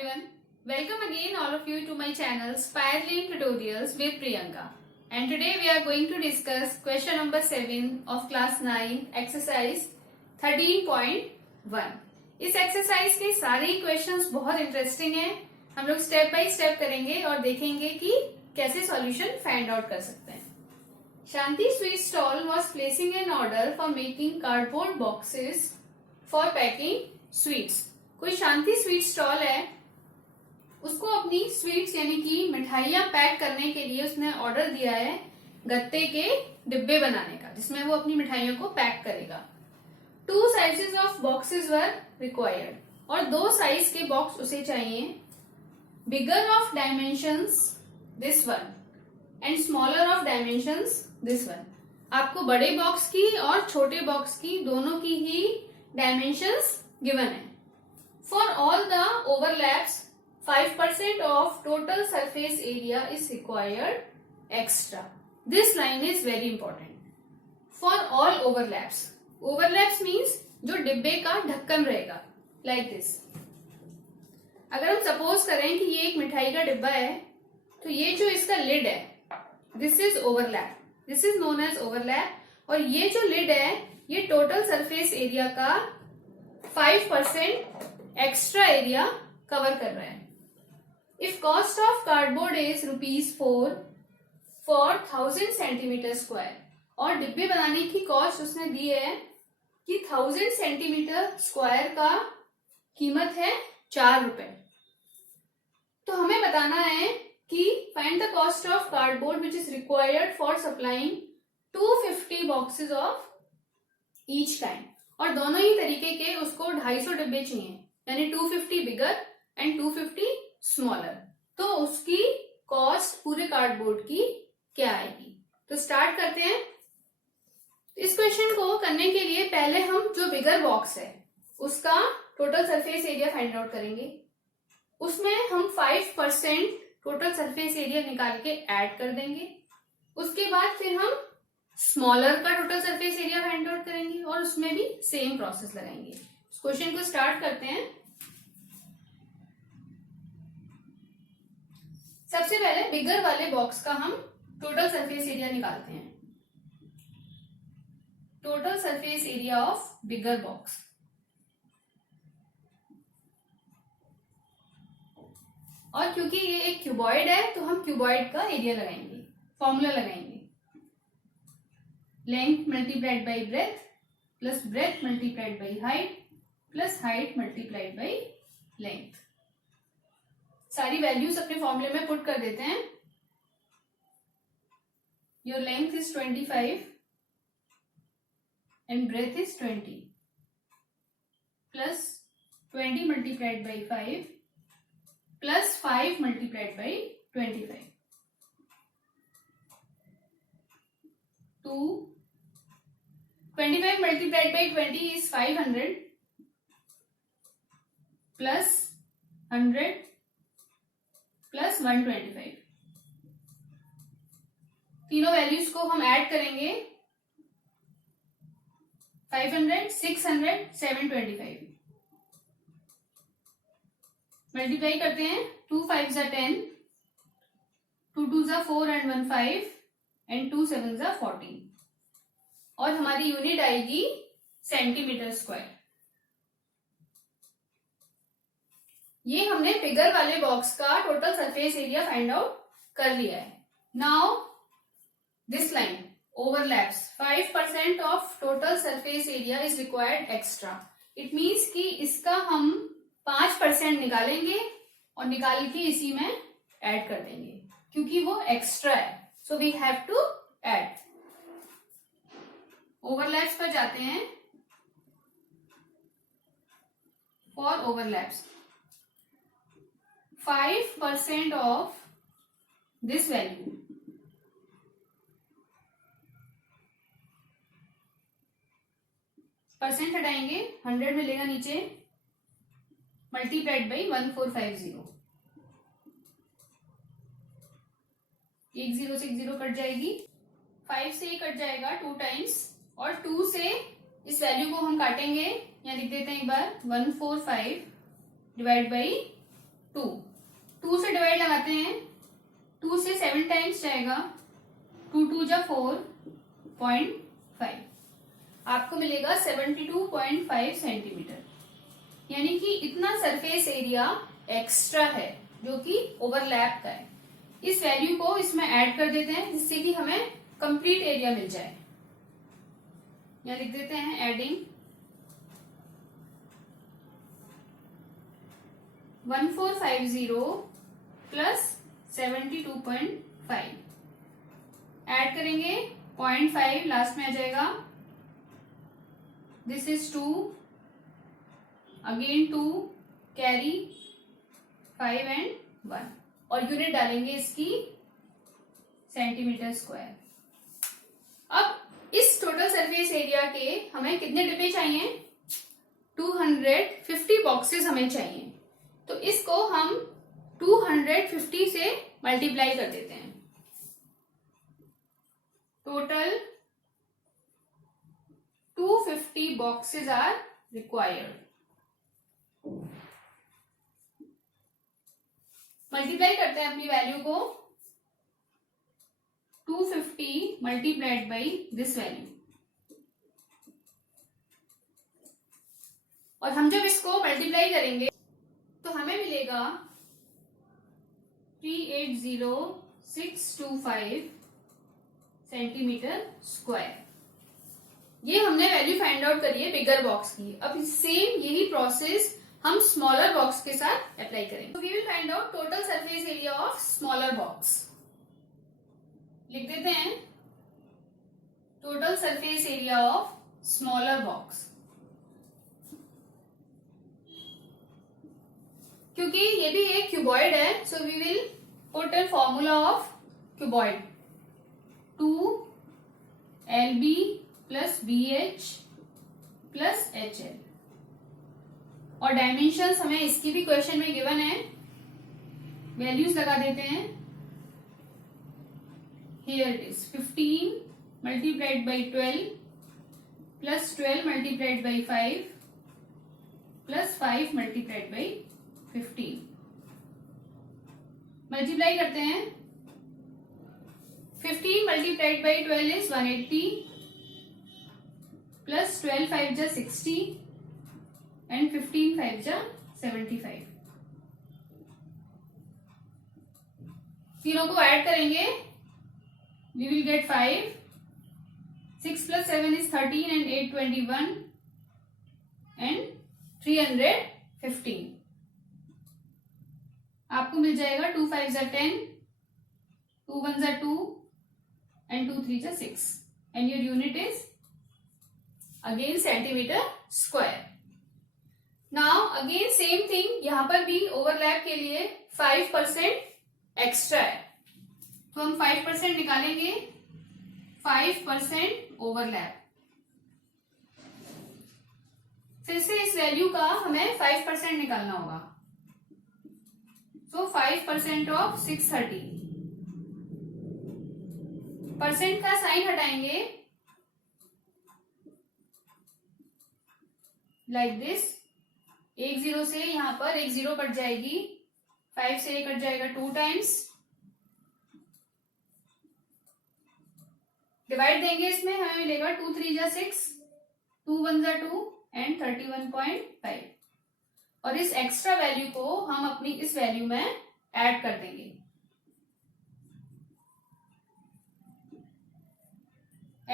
everyone. Welcome again all of you to my channel Spiralane Tutorials with Priyanka. And today we are going to discuss question number 7 of class 9 exercise 13.1. इस exercise के सारे ही questions बहुत interesting हैं. हम लोग step by step करेंगे और देखेंगे कि कैसे सॉल्यूशन फाइंड आउट कर सकते हैं. Shanti Sweet Stall was placing an order for making cardboard boxes for packing sweets. कोई शांति स्वीट स्टॉल है, उसको अपनी स्वीट्स यानी कि मिठाइयां पैक करने के लिए उसने ऑर्डर दिया है गत्ते के डिब्बे बनाने का, जिसमें वो अपनी मिठाइयों को पैक करेगा. 2 sizes of boxes were required, और 2 साइज के बॉक्स उसे चाहिए. Bigger of dimensions this one and smaller of dimensions this one. आपको बड़े बॉक्स की और छोटे बॉक्स की दोनों की ही डायमेंशंस गिवन है. For all the overlaps, 5% of total surface area is required extra. This line is very important. For all overlaps. Overlaps means जो डिब्बे का ढक्कन रहेगा, like this. अगर हम सपोज करें कि ये एक मिठाई का डिब्बा है, तो ये जो इसका लिड है, this is overlap. This is known as overlap. और ये जो लिड है, ये टोटल सरफेस एरिया का 5% एक्स्ट्रा एरिया कवर कर रहा है. If cost of cardboard is ₹4 for 1000 centimetre square, और डिब्बे बनाने की कॉस्ट उसने दी है कि 1000 सेंटीमीटर स्क्वायर का कीमत है ₹4. तो हमें बताना है कि find the cost of cardboard which is required for supplying 250 boxes of each kind. और दोनों ही तरीके के उसको 250 डिब्बे चाहिए, यानी 250 बिगर एंड 250 स्मॉलर. तो उसकी कॉस्ट पूरे कार्डबोर्ड की क्या आएगी. तो स्टार्ट करते हैं. इस क्वेश्चन को करने के लिए पहले हम जो बिगर बॉक्स है उसका total surface area find out करेंगे. उसमें हम 5% टोटल सरफेस एरिया निकाल के ऐड कर देंगे. उसके बाद फिर हम स्मॉलर का total surface area find out करेंगे और उसमें भी सेम प्रोसेस लगाएंगे. इस क्वेश्चन को स्टार्ट करते हैं. सबसे पहले बिगर वाले बॉक्स का हम टोटल सरफेस एरिया निकालते हैं. Total surface area of bigger box. और क्योंकि ये एक क्यूबॉइड है तो हम क्यूबॉइड का एरिया लगाएंगे, फॉर्मूला लगाएंगे. Length multiplied by breadth plus breadth multiplied by height plus height multiplied by length. सारी वैल्यूज अपने फॉर्मूले में पुट कर देते हैं. Your length is 25 and breadth is 20 plus 20 multiplied by 5 plus 5 multiplied by 25. 25 multiplied by 20 is 500 plus 100 plus 125. तीनों values को हम ऐड करेंगे. 500, 600, 725. मल्टीप्लाई करते हैं. 2 5s are 10, 2 2s are 4 and 1 5 and 2 7s are 14. और हमारी यूनिट आएगी सेंटीमीटर स्क्वायर. ये हमने बिगर वाले बॉक्स का total surface area find out कर लिया है. Now this line overlaps. 5% of total surface area is required extra. It means कि इसका हम 5% निकालेंगे और निकाल के इसी में ऐड कर देंगे, क्योंकि वो एक्स्ट्रा है. So we have to add. Overlaps पर जाते हैं. For overlaps 5% of this value percent हटाएंगे, 100 मिलेगा नीचे, मल्टीप्लाइड बाई 1450. 1 0 से 1 0 कट जाएगी. 5 से कट जाएगा 2 टाइम्स, और 2 से इस वैल्यू को हम काटेंगे. यहाँ लिख देते हैं एक बार. 145 डिवाइड बाई 2, 2 से डिवाइड लगाते हैं, 2 से 7 टाइम्स जाएगा, 2 2 जा 4.5, आपको मिलेगा 72.5 सेंटीमीटर। यानी कि इतना सरफेस एरिया एक्स्ट्रा है जो कि ओवरलैप का है। इस वैल्यू को इसमें ऐड कर देते हैं जिससे कि हमें कंप्लीट एरिया मिल जाए। यहां लिख देते हैं एडिंग 1450 प्लस 72.5, ऐड करेंगे 0.5 लास्ट में आ जाएगा, this is 2, again 2, carry 5 and 1, और यूनिट डालेंगे इसकी सेंटीमीटर स्क्वायर। अब इस टोटल सरफेस एरिया के हमें कितने डिब्बे चाहिए? 250 बॉक्सेस हमें चाहिए। तो इसको हम 250 से मल्टीप्लाई कर देते हैं। Total 250 boxes are required. Multiply करते हैं अपनी वैल्यू को, 250 मल्टीप्लाइड बाई दिस वैल्यू, और हम जब इसको मल्टीप्लाई करेंगे तो हमें मिलेगा 380625 सेंटीमीटर स्क्वायर। ये हमने वैल्यू फाइंड आउट करी है बिगर बॉक्स की। अब सेम यही प्रोसेस हम स्मॉलर बॉक्स के साथ अप्लाई करेंगे। We will find out total surface area of smaller box. लिख देते हैं total surface area of smaller box. क्योंकि ये भी एक क्यूबॉइड है, so we will put a formula of cuboid 2LB plus BH plus HL, और डायमेंशंस हमें इसकी भी क्वेश्चन में गिवन है, वैल्यूज लगा देते हैं। Here it is 15 multiplied by 12 plus 12 multiplied by 5 plus 5 multiplied by 15। Multiply करते हैं, 15 मल्टीप्लाइड बाई 12 इज 180 प्लस 12 5 जा 60 एंड 15 5 जा 75। तीनों को ऐड करेंगे, we will get 5, 6 plus 7 is 13 and 8 21 and 315। आपको मिल जाएगा 2 5 जा 10, 2 1 जा 2 एंड 2 3 जा 6, and your unit is again centimetre square. Now again same thing, यहां पर भी ओवरलैप के लिए 5% एक्स्ट्रा है, तो हम 5% निकालेंगे, 5% ओवरलैप। फिर से इस वैल्यू का हमें 5% निकालना होगा, सो 5% ऑफ 630, परसेंट का साइन हटाएंगे लाइक दिस, एक जीरो से यहां पर एक जीरो कट जाएगी, 5 से कट जाएगा 2 टाइम्स, डिवाइड देंगे इसमें, हमें मिलेगा 2 3 जा 6, 2 1 जा 2 एंड 31.5, और इस एक्स्ट्रा वैल्यू को हम अपनी इस वैल्यू में ऐड कर देंगे।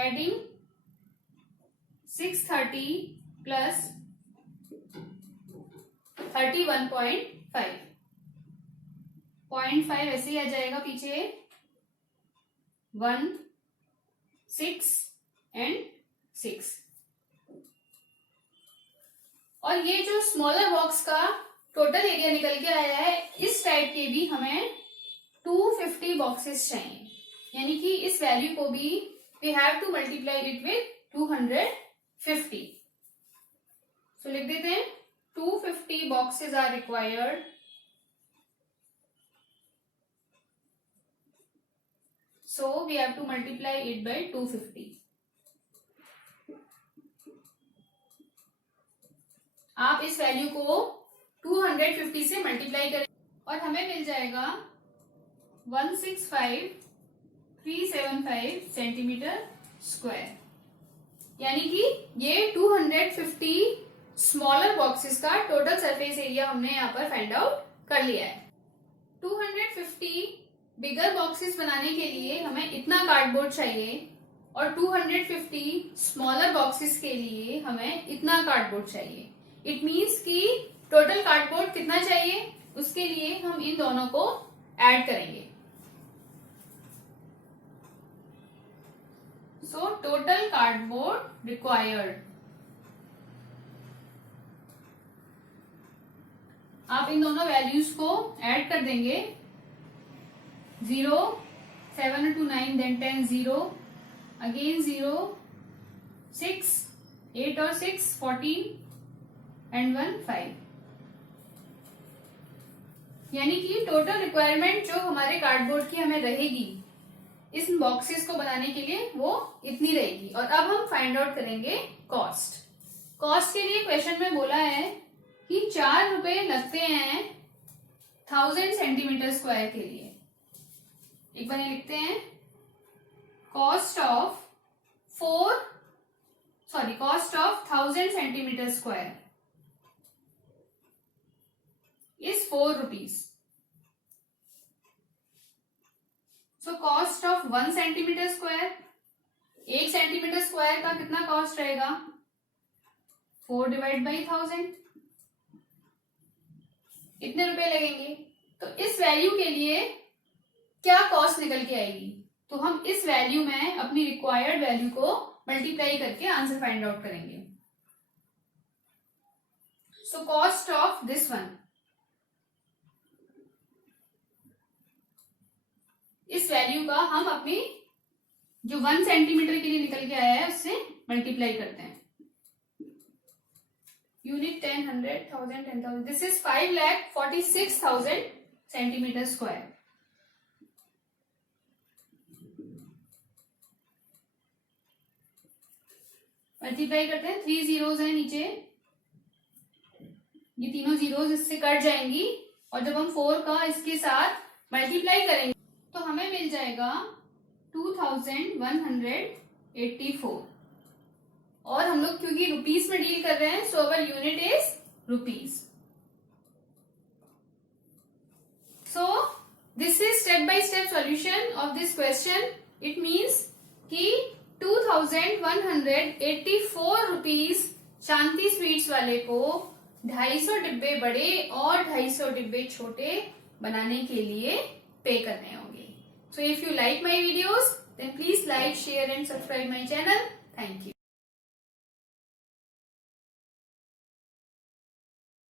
एडिंग 630 प्लस 31.5, 0.5 ऐसे ही आ जाएगा पीछे, 1 6 एंड 6। और ये जो स्मॉलर बॉक्स का टोटल एरिया निकल के आया है, इस टाइप के भी हमें 250 बॉक्सेस चाहिए, यानी कि इस वैल्यू को भी we have to multiply it with 250। So लिख देते हैं 250 boxes are required, so we have to multiply it by 250। आप इस वैल्यू को 250 से मल्टीप्लाई करें, और हमें मिल जाएगा 165,375 सेंटीमीटर स्क्वायर, यानी कि ये 250 स्मॉलर बॉक्सेस का टोटल सरफेस एरिया हमने यहाँ पर फाइंड आउट कर लिया है। 250 बिगर बॉक्सेस बनाने के लिए हमें इतना कार्डबोर्ड चाहिए और 250 स्मॉलर बॉक्सेस के लिए हमें इतना कार्डबोर्ड चाहिए। इट मीन्स कि टोटल कार्डबोर्ड कितना चाहिए, उसके लिए हम इन दोनों को ऐड करेंगे। सो टोटल कार्डबोर्ड रिक्वायर्ड, आप इन दोनों वैल्यूज को ऐड कर देंगे। 0, 7 to 9, then 10, 0, again 0, 6, 8 और 6, 14 and 1, 5। यानी कि टोटल रिक्वायरमेंट जो हमारे कार्डबोर्ड की हमें रहेगी इस बॉक्सेस को बनाने के लिए वो इतनी रहेगी। और अब हम फाइंड आउट करेंगे कॉस्ट। कॉस्ट के लिए क्वेश्चन में बोला है कि 4 रुपए लगते हैं 1000 सेंटीमीटर स्क्वायर के लिए। एक बार लिखते हैं, cost of 1000 centimetre square is 4 rupees. So cost of 1 centimetre square, 1 centimetre square का कितना कॉस्ट रहेगा, 4 डिवाइड बाई 1000, कितने रुपए लगेंगे। तो इस वैल्यू के लिए क्या कॉस्ट निकल के आएगी, तो हम इस वैल्यू में अपनी रिक्वायर्ड वैल्यू को मल्टीप्लाई करके आंसर फाइंड आउट करेंगे। So cost of this one, इस वैल्यू का हम अपनी जो 1 सेंटीमीटर के लिए निकल के आया है उससे मल्टीप्लाई करते हैं। Unit 10, 100, 1000, 10,000, this is 5,46,000 centimetre square. Multiply करते हैं, 3 जीरोज है नीचे, ये तीनों जीरोज इससे कट जाएंगी और जब हम 4 का इसके साथ मल्टीप्लाई करेंगे तो हमें मिल जाएगा 2184। और हम लोग क्योंकि रुपीस में डील कर रहे हैं, so our unit is rupees. So this is step by step solution of this question. It means कि 2184 रुपीस शांति स्वीट्स वाले को 250 डिब्बे बड़े और 250 डिब्बे छोटे बनाने के लिए पे करने होंगे। So if you like my videos, then please like, share and subscribe my channel. Thank you.